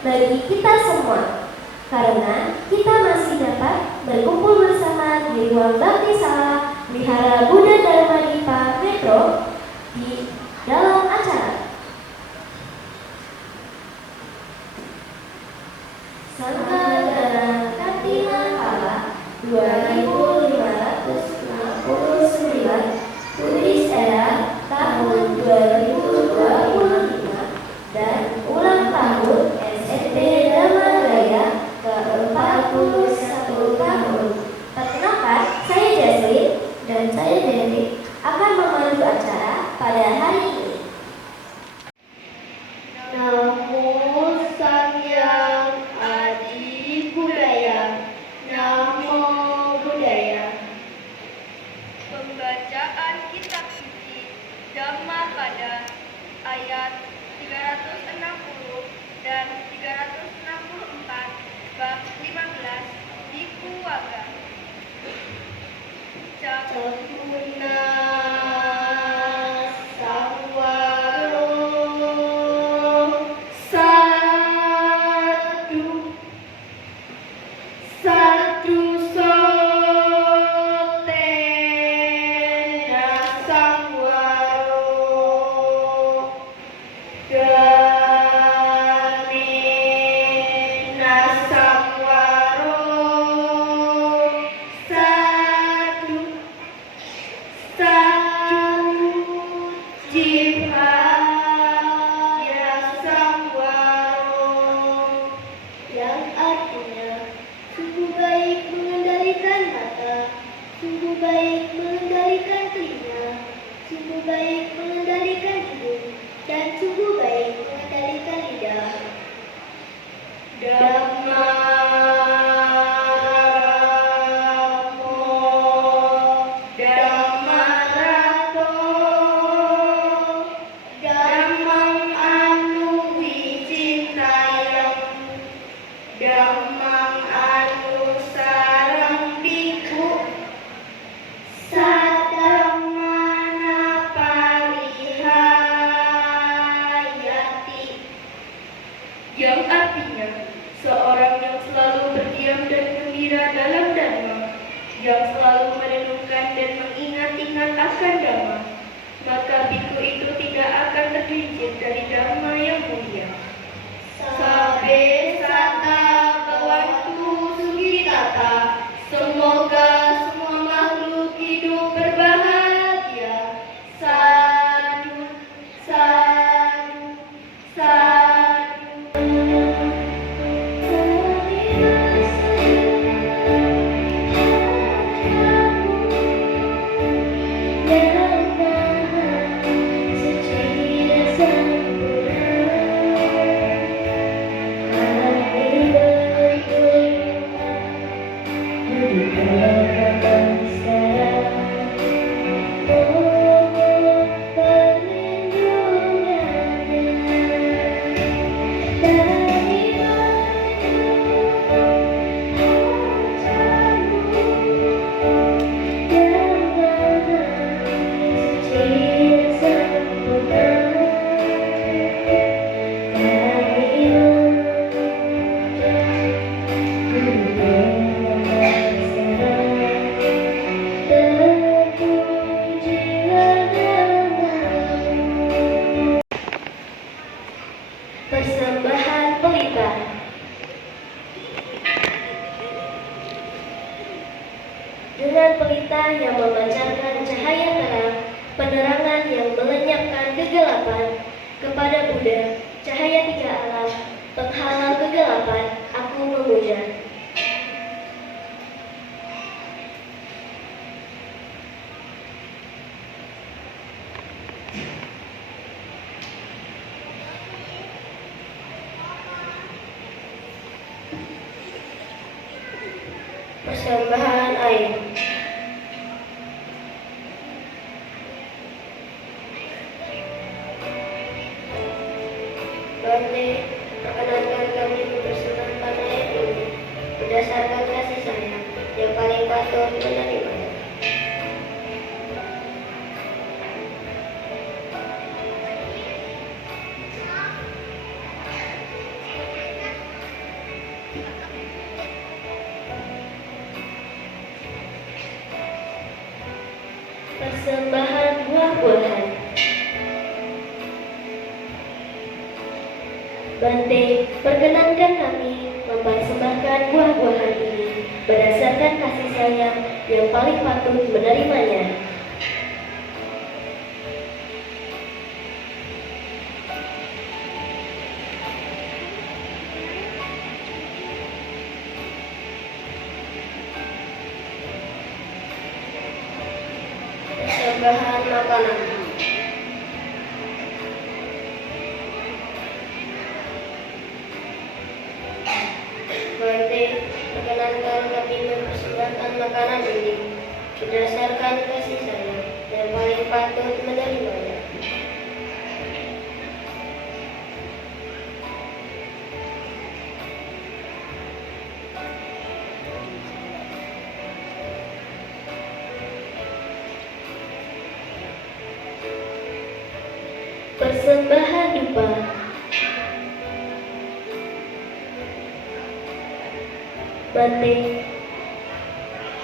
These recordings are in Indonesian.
bagi kita semua, karena kita masih dapat berkumpul bersama di ruang bakti Sala Wihara Buddha Dharma Dipa Metro di dalam acara Sanggara Kartina Kala 2569 Buddhist Era tahun 2025 dan ulang tahun SMP Dharma Raya ke-41 tahun. Perkenalkan, saya Jesslyn dan saya Devi akan memandu acara pada hari ini. Namo Samyang Adi Budaya. Namo Buddhaya. Pembacaan Kitab Suci Dhammapada ayat 360 dan 364 bab 15 Bhikkhu Wagga. Cakuna Sawaro Satu Sotena Sawaro Ganena Sawaro Satu Jihaya Sawaro, yang artinya sungguh baik mengendalikan mata, sungguh baik mengendalikan telinga, sungguh baik mengendalikan hidung, dan sungguh baik mengendalikan lidah. Dhammang anu wicintayam, dhammang anu sareng bhikkhu, sadammana parihayati, yang artinya seorang yang selalu berdiam dan gembira dalam dhamma, yang selalu merenungkan dan mengingat-ingat akan dhamma, maka bhikkhu itu tidak akan tergelincir dari dhamma yang mulia. Sabbe sata bhavantu sukhitata, semoga semua makhluk hidup berbahagia. Sadhu, sadhu, sadhu. Persembahan pelita. Dengan pelita yang memancarkan cahaya terang, penerangan yang melenyapkan kegelapan, kepada Buddha, cahaya tiga alam, penghalang kegelapan, aku memuja. Persembahan air. Bante, perkenankan kami mempersembahkan air ini berdasarkan kasih sayang yang paling patut menerimanya. persembahan buah-buahan. Bante, perkenankan kami mempersembahkan buah-buahan ini berdasarkan kasih sayang yang paling patut menerimanya. Persembahan makanan. Bante, perkenankan kami mempersembahkan makanan ini berdasarkan kasih sayang yang paling patut menerimanya. Persembahan dupa. Bante,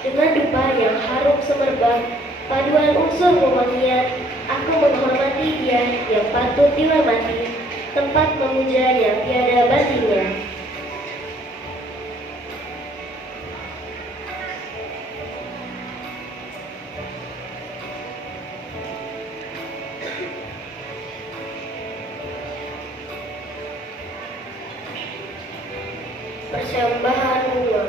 dengan dupa yang harum semerbak, paduan unsur wewangian, aku menghormati dia yang patut dihormati, tempat memuja yang tiada bandingnya. Persembahan bunga.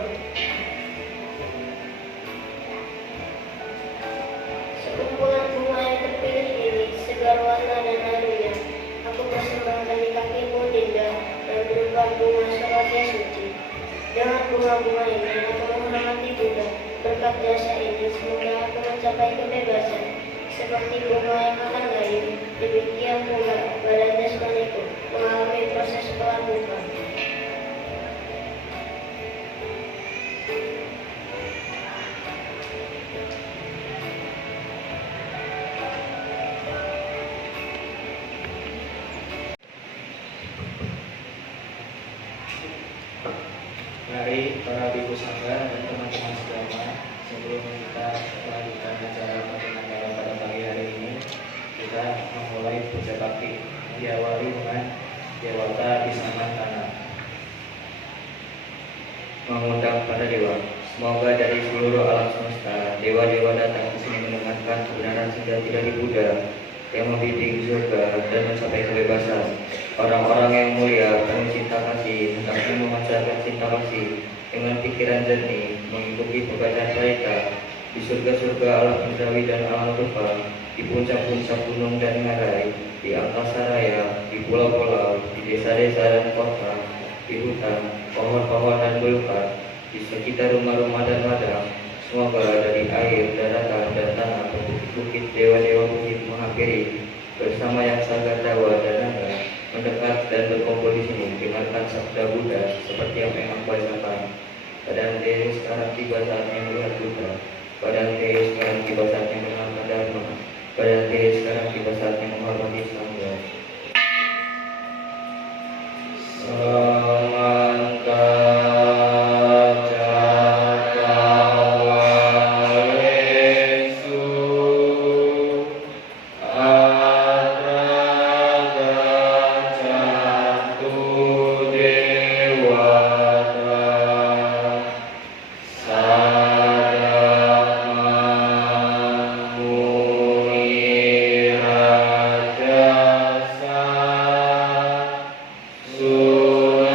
Sekumpulan bunga yang terpilih ini, segar warna dan harunya, aku persembahkan di kakimu, Dinda, dan berupa bunga Saratya suci. Dengan bunga-bunga ini, aku menghormati Buddha. Berkat jasa ini, semoga aku mencapai kebebasan. Seperti bunga yang akan layu, demikian pula badan jasmaniku mengalami proses pelambukan. Mari para biku sangga dan teman-teman sedama, sebelum kita melanjutkan acara perkenalkan pada pagi hari ini, kita memulai puja bakti diawali dengan Dewata Bisaman Tanah. Mengundang pada dewa, semoga dari seluruh alam semesta dewa-dewa datang ke sini mendengarkan kebenaran sehingga tidak digoda, yang membimbing surga dan mencapai kebebasan. Orang-orang yang mulia, penuh cinta kasih, hendaknya memancarkan cinta kasih dengan pikiran jernih, mengikuti perbacaan mereka di surga-surga alam indrawi dan alam rupa, di puncak-puncak gunung dan ngarai, di angkasa raya, di pulau-pulau, di desa-desa dan kota, di hutan, pohon-pohon dan belukar, di sekitar rumah-rumah dan ladang. Semoga dari air, daratan, dan tanah ke bukit-bukit dewa-dewa bukit menghampiri bersama yang sagar dawa dan naga mendekat dan berkumpul di sini, dengarkan sabda Buddha seperti yang memang bacakan. Padahal sekarang tiba saatnya melihat Buddha. Padahal sekarang tiba saatnya mengenalkan Dharma. Padahal sekarang tiba saatnya menghormati Sangha. Samanta Surya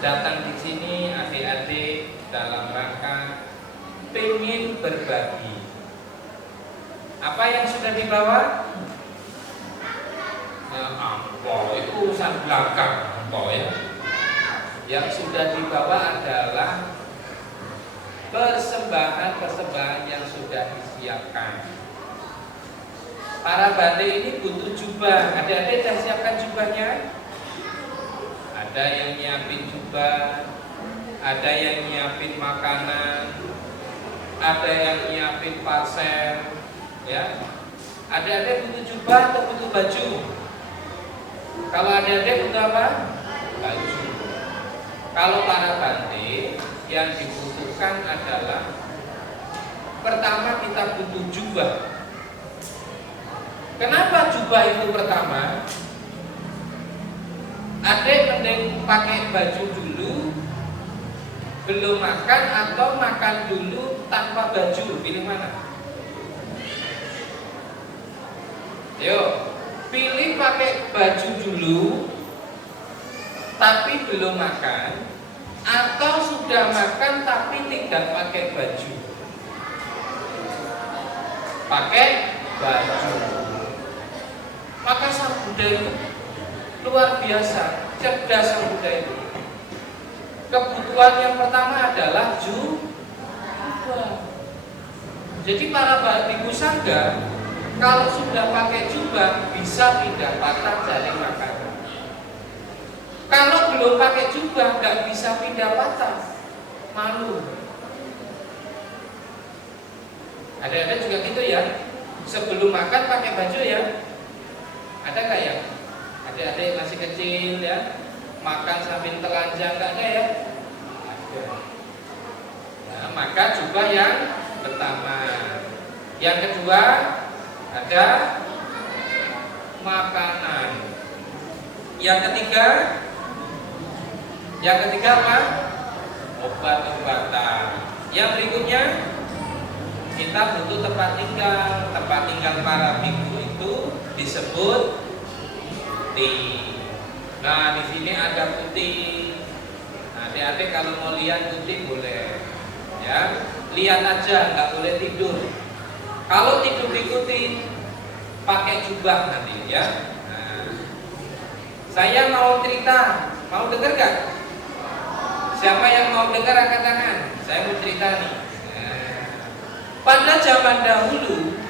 datang di sini adik-adik dalam rangka pengen berbagi. Apa yang sudah dibawa? Ampau itu urusan belakang, ampau ya. Yang sudah dibawa adalah persembahan-persembahan yang sudah disiapkan. Para bande ini butuh jubah. Adik-adik sudah siapkan jubahnya? Ada yang nyiapin jubah, ada yang nyiapin makanan, ada yang nyiapin parcel, ya. Adik-adik butuh jubah atau butuh baju? Kalau adik-adik butuh apa? Baju. Kalau para bande, yang dibutuhkan adalah pertama kita butuh jubah. Kenapa jubah itu pertama? Adik mending pakai baju dulu, belum makan, atau makan dulu tanpa baju, pilih mana? Yuk, pilih pakai baju dulu tapi belum makan, atau sudah makan tapi tidak pakai baju. Pakai baju. Maka sang Buddha itu luar biasa, cerdas sang Buddha itu. Kebutuhan yang pertama adalah jubah. Jadi para biku sangga kalau sudah pakai jubah bisa tidak patah dari makanan. Kalau belum pakai jubah nggak bisa pindah patah, malu. Ada juga gitu ya. Sebelum makan pakai baju ya. Ada nggak ya? Adik-adik masih kecil ya, makan sambil telanjang, nggak ada ya? Ada. Nah, maka jubah yang pertama. Yang kedua ada makanan. Yang ketiga apa? Obat-obatan. Yang berikutnya kita butuh tempat tinggal. Tempat tinggal para biku itu disebut putih. Nah, di sini ada putih. Nah, adik-adik kalau mau lihat putih boleh, ya. Lihat aja, nggak boleh tidur. Kalau tidur di putih, pakai jubah nanti, ya. Nah, saya mau cerita, mau dengar nggak? Siapa yang mau dengar angkat tangan? Saya mau cerita nih. Nah, pada zaman dahulu,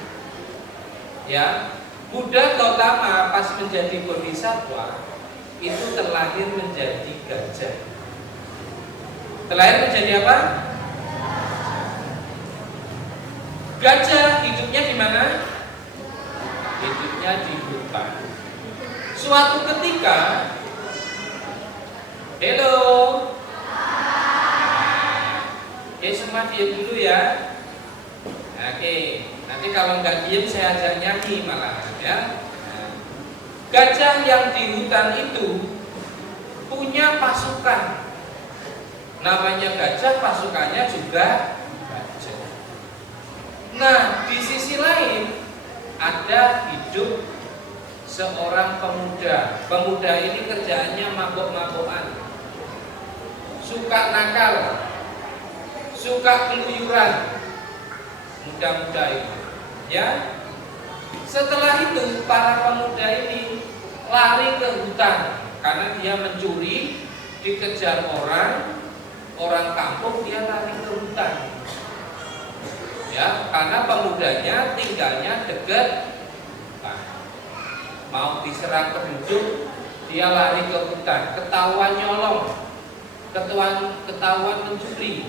ya, Buddha Gautama pas menjadi bodhisattva itu terlahir menjadi gajah. Terlahir menjadi apa? Gajah hidupnya di mana? Hidupnya di hutan. Suatu ketika, hello, oke, semua diam dulu ya. Oke, nanti kalau nggak diam saya ajak nyanyi malah, ya. Gajah yang di hutan itu punya pasukan. Namanya gajah, pasukannya juga gajah. Nah, di sisi lain ada hidup seorang pemuda. Pemuda ini kerjaannya mabok-mabokan, suka nakal, suka keluyuran, muda-muda itu, ya. Setelah itu para pemuda ini lari ke hutan karena dia mencuri, dikejar orang kampung, dia lari ke hutan. Ya, karena pemudanya tinggalnya dekat hutan. Mau diserang penduduk, dia lari ke hutan. Ketahuan nyolong, ketahuan mencuri.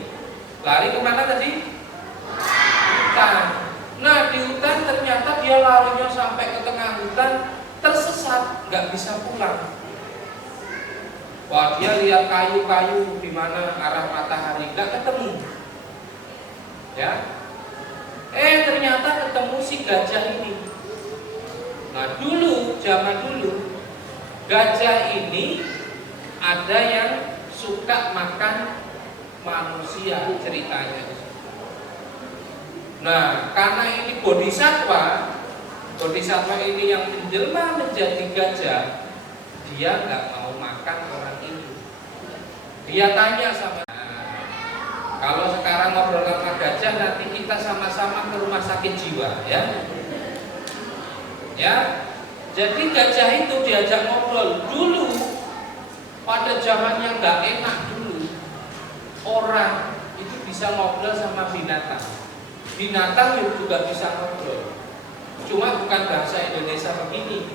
Lari kemana tadi? Hutan. Nah, di hutan ternyata dia larinya sampai ke tengah hutan, tersesat, nggak bisa pulang. Wah, dia lihat kayu-kayu di mana arah matahari, nggak ketemu. Ya, ternyata ketemu si gajah ini. Nah, zaman dulu, gajah ini ada yang suka makan manusia ceritanya. Nah, karena ini bodhisattva ini yang menjelma menjadi gajah, dia nggak mau makan orang itu. Dia tanya sama, kalau sekarang ngobrol sama gajah, nanti kita sama-sama ke rumah sakit jiwa, ya. Ya, jadi gajah itu diajak ngobrol. Dulu pada zaman yang nggak enak dulu, orang itu bisa ngobrol sama binatang. Binatang juga bisa ngobrol. Cuma bukan bahasa Indonesia begini,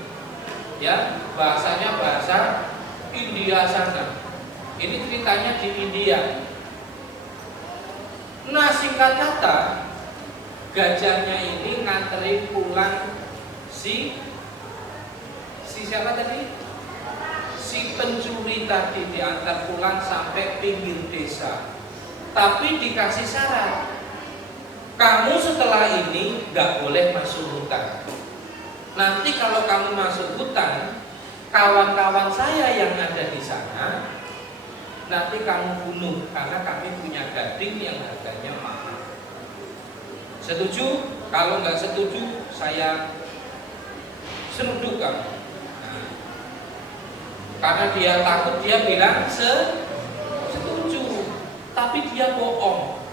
ya, bahasanya bahasa India sana. Ini ceritanya di India. Nah, singkat kata, gajahnya ini nganterin pulang si siapa tadi? Si pencuri tadi diantar pulang sampai pinggir desa. Tapi dikasih syarat, kamu setelah ini nggak boleh masuk hutan. Nanti kalau kamu masuk hutan, kawan-kawan saya yang ada di sana nanti kamu bunuh, karena kami punya gading yang harganya mahal. Setuju? Kalau nggak setuju, saya seruduk kamu. Nah, karena dia takut, dia bilang setuju, tapi dia bohong.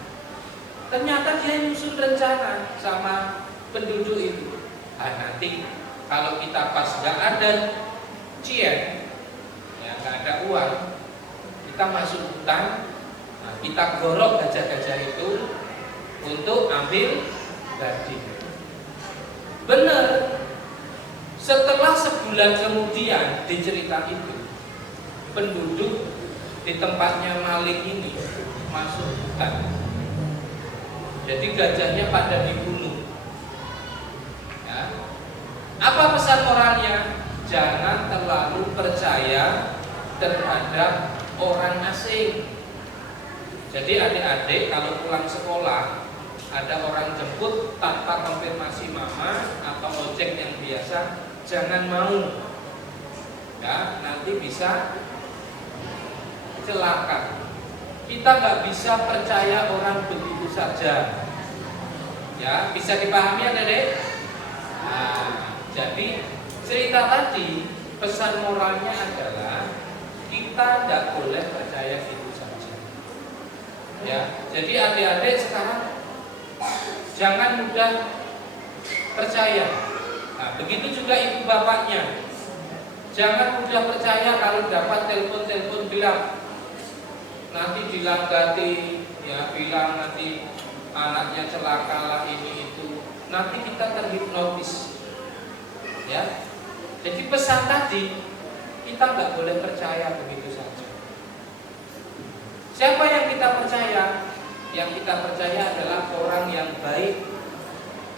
Ternyata dia nyusun rencana sama penduduk itu. Nanti kalau kita pas nggak ada cien, ya nggak ada uang, kita masuk hutan, nah, kita gorok gajah-gajah itu untuk ambil gading. Benar. Setelah sebulan kemudian di cerita itu, penduduk di tempatnya maling ini masuk hutan. Jadi gajahnya pada dibunuh. Ya. Apa pesan moralnya? Jangan terlalu percaya terhadap orang asing. Jadi adik-adik kalau pulang sekolah ada orang jemput tanpa konfirmasi mama atau ojek yang biasa, jangan mau. Ya, nanti bisa celaka. Kita nggak bisa percaya orang begitu saja. Ya, bisa dipahami adik-adik? Nah, jadi cerita tadi pesan moralnya adalah kita tidak boleh percaya gitu saja. Ya, jadi adik-adik sekarang jangan mudah percaya. Nah, begitu juga ibu bapaknya. Jangan mudah percaya kalau dapat telepon bilang nanti dilanggati, ya bilang nanti anaknya celaka lah ini itu. Nanti kita terhipnotis. Ya. Jadi pesan tadi kita nggak boleh percaya begitu saja. Siapa yang kita percaya? Yang kita percaya adalah orang yang baik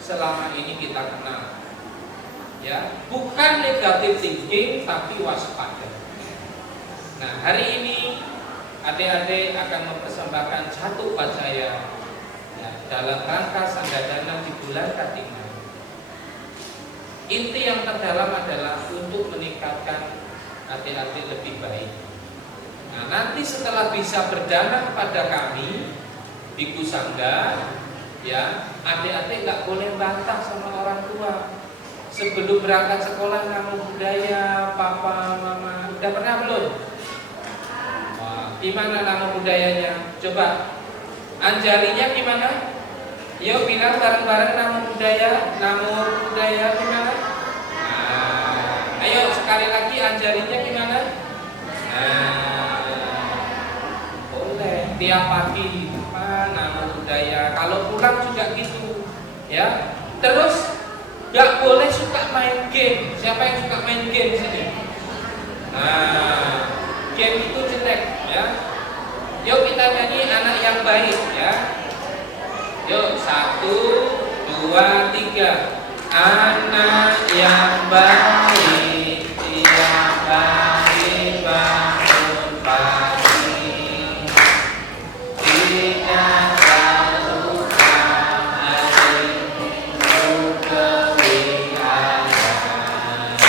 selama ini kita kenal. Ya, bukan negative thinking tapi waspada. Nah, hari ini adik-adik akan mempersembahkan satu bacaya ya, dalam rangka Sandadana di bulan Katingan. Inti yang terdalam adalah untuk meningkatkan adik-adik lebih baik. Nah, nanti setelah bisa berdana pada kami Biku Sangga, ya adik-adik nggak boleh bantah sama orang tua. Sebelum berangkat sekolah nama budaya, papa, mama, udah pernah belum? Wah, gimana nama budayanya? Coba, Anjalinya gimana? Yuk bilang bareng-bareng nama budaya gimana? Nah, ayo sekali lagi Anjalinya gimana? Nah, boleh tiap pagi nama budaya. Kalau pulang juga gitu, ya. Terus gak boleh suka main game. Siapa yang suka main game sini? Nah, game itu jelek, ya. Yuk kita nyanyi anak yang baik, ya. Yuk 1, 2, 3. Anak yang baik, tiap hari bangun pagi, tidak terluka hati untuk kelihatan.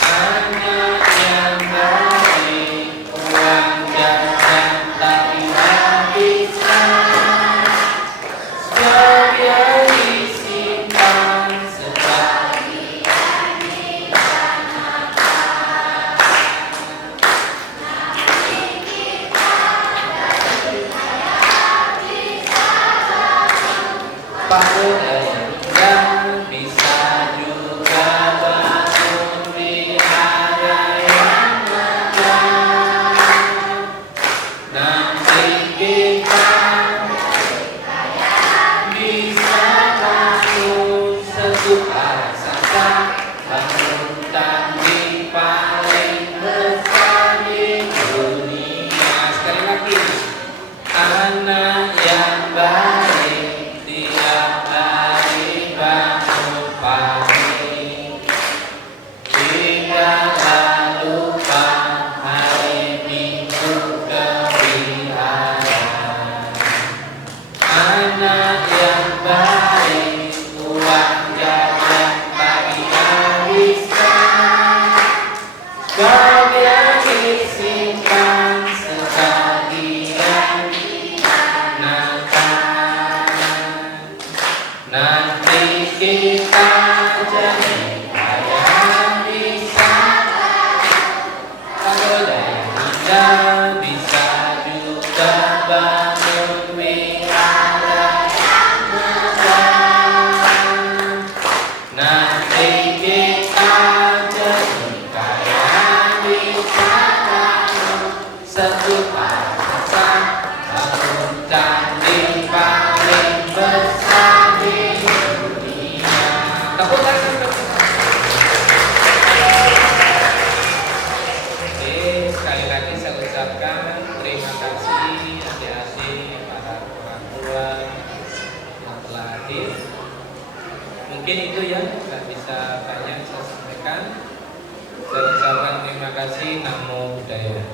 Anak yang baik, uang jajan tak dihabiskan, sebagai disimpan sebagian pagoda bisa juga bangun wihara yang megah. Nanti kita bisa bangun sebuah raksasa, bangunan di paling besar di dunia. Sekali lagi, anak yang baik tiap hari bangun pagi, tidak lupa hari Minggu ke wihara. Anak yang baik uang jajan pagi habiskan, kemudian disimpan sebagian gunakan. Nanti kita jadi kaya bisa, pagoda yang indah bisa juga bangun wihara yang megah. Nanti kita jadi kaya bisa bangun sebuah raksasa, bangun candi paling besar di dunia. Tepuk tangan. Oke, sekali lagi saya ucapkan terima kasih adik-adik, para orang tua yang telah hadir. Mungkin itu ya, nggak bisa banyak saya sampaikan. Saya ucapkan terima kasih. Namo Buddhaya.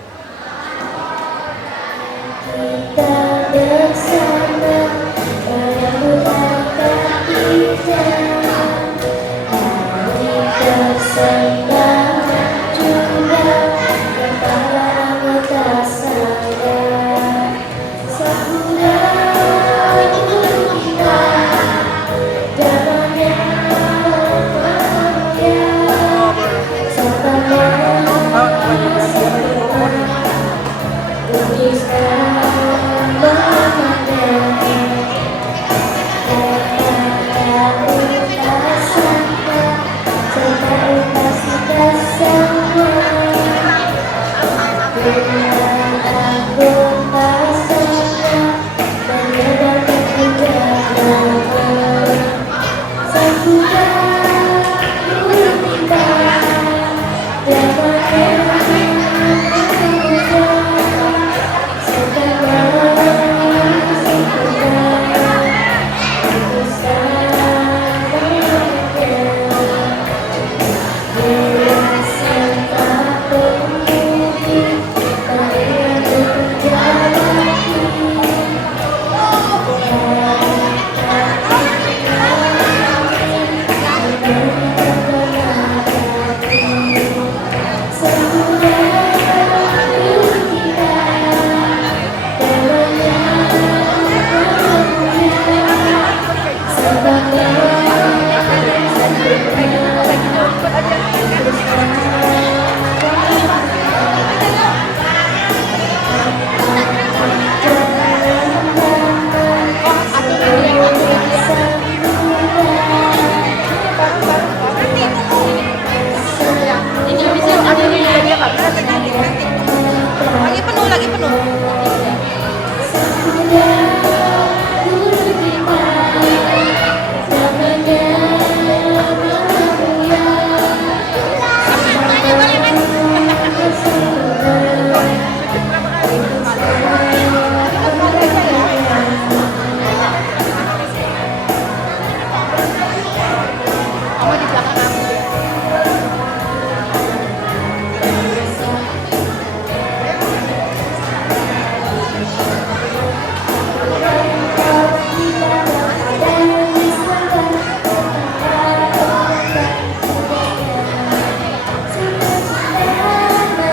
Kita bersama menyambutkan kita, hari bersama juga kepala anggota saya. Sakura kita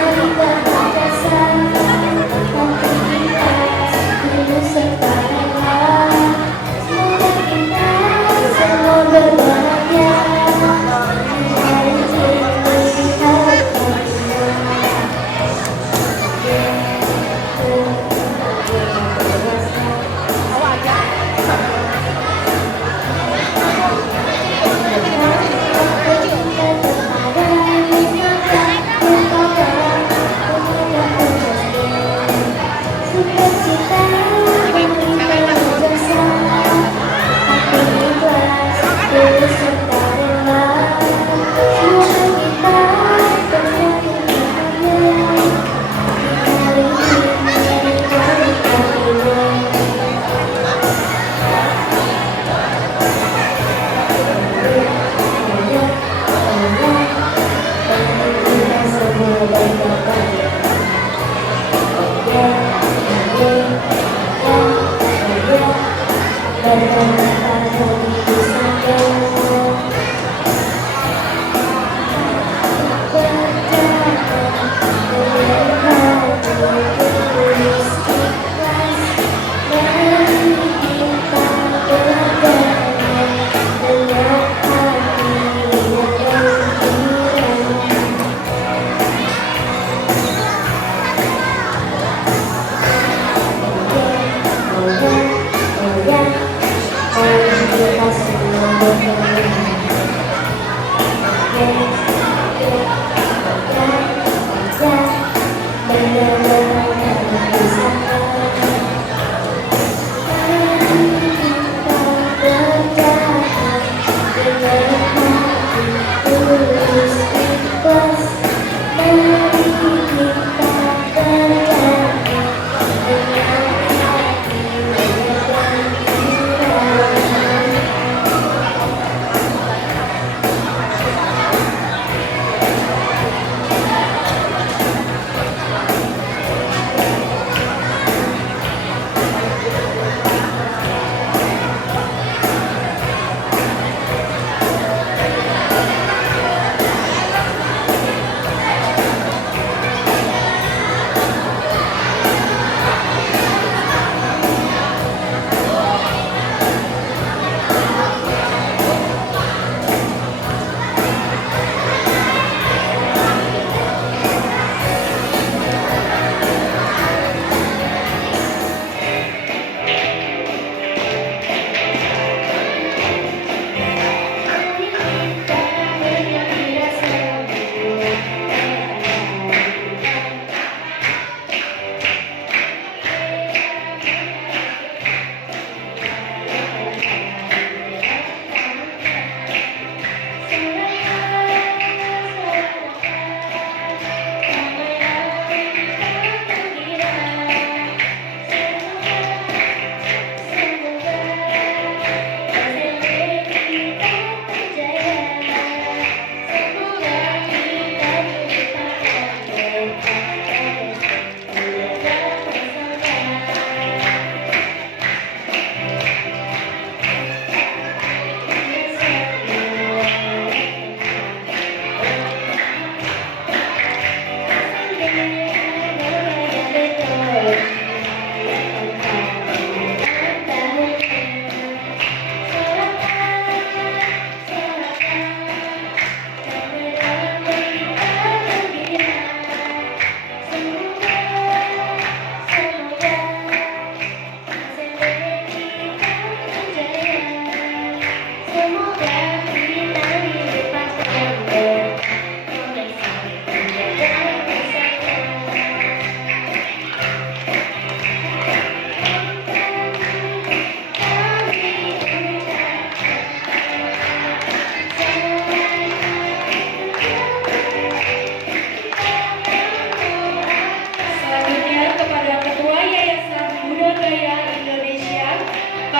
jalannya bahagia, sama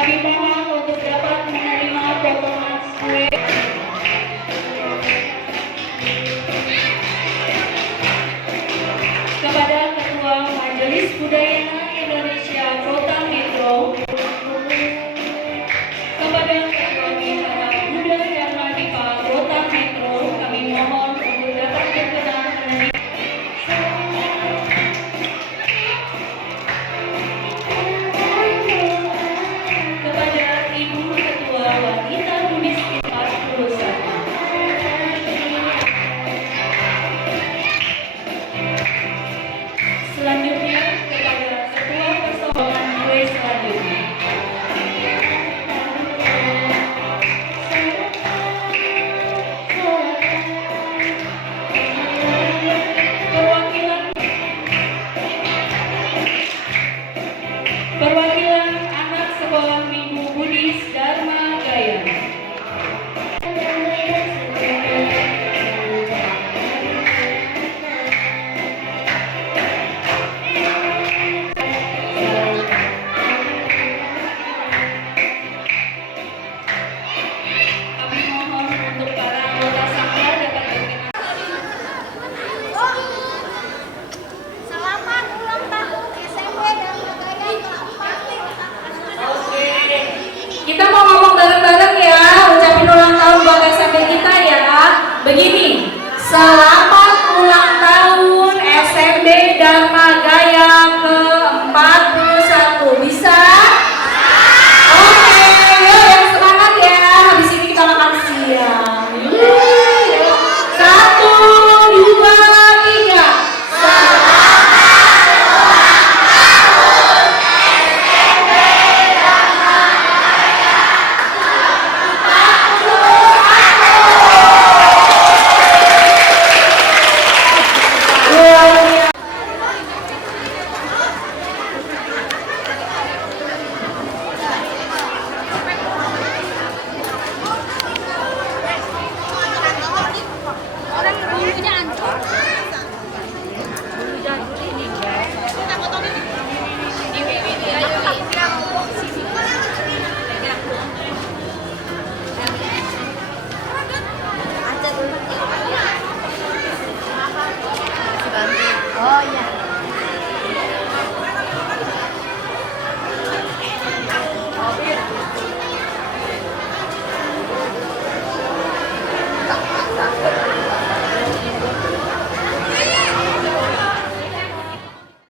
Kami mohon untuk dapat menerima potongan kue. Kepada Ketua Majelis Budaya Indonesia Kota Metro, kepada Ketua Wihara Buddha Dharma Dipa Kota Metro, kami mohon untuk dapat berkenan menerima. Kepada Ibu Ketua Wanita Buddhis 41. Selanjutnya kepada Ketua Persoalan kue selanjutnya. Perwakilan anak sekolah minggu Buddhis Dharma Gaya. Kami mohon untuk para anggota sangga dapat berkenan. Selamat ulang tahun SMP Dharma Gaya keempat. Oke, kita mau ngomong bareng-bareng ya, ucapin ulang tahun buat SMP kita ya. Begini, selamat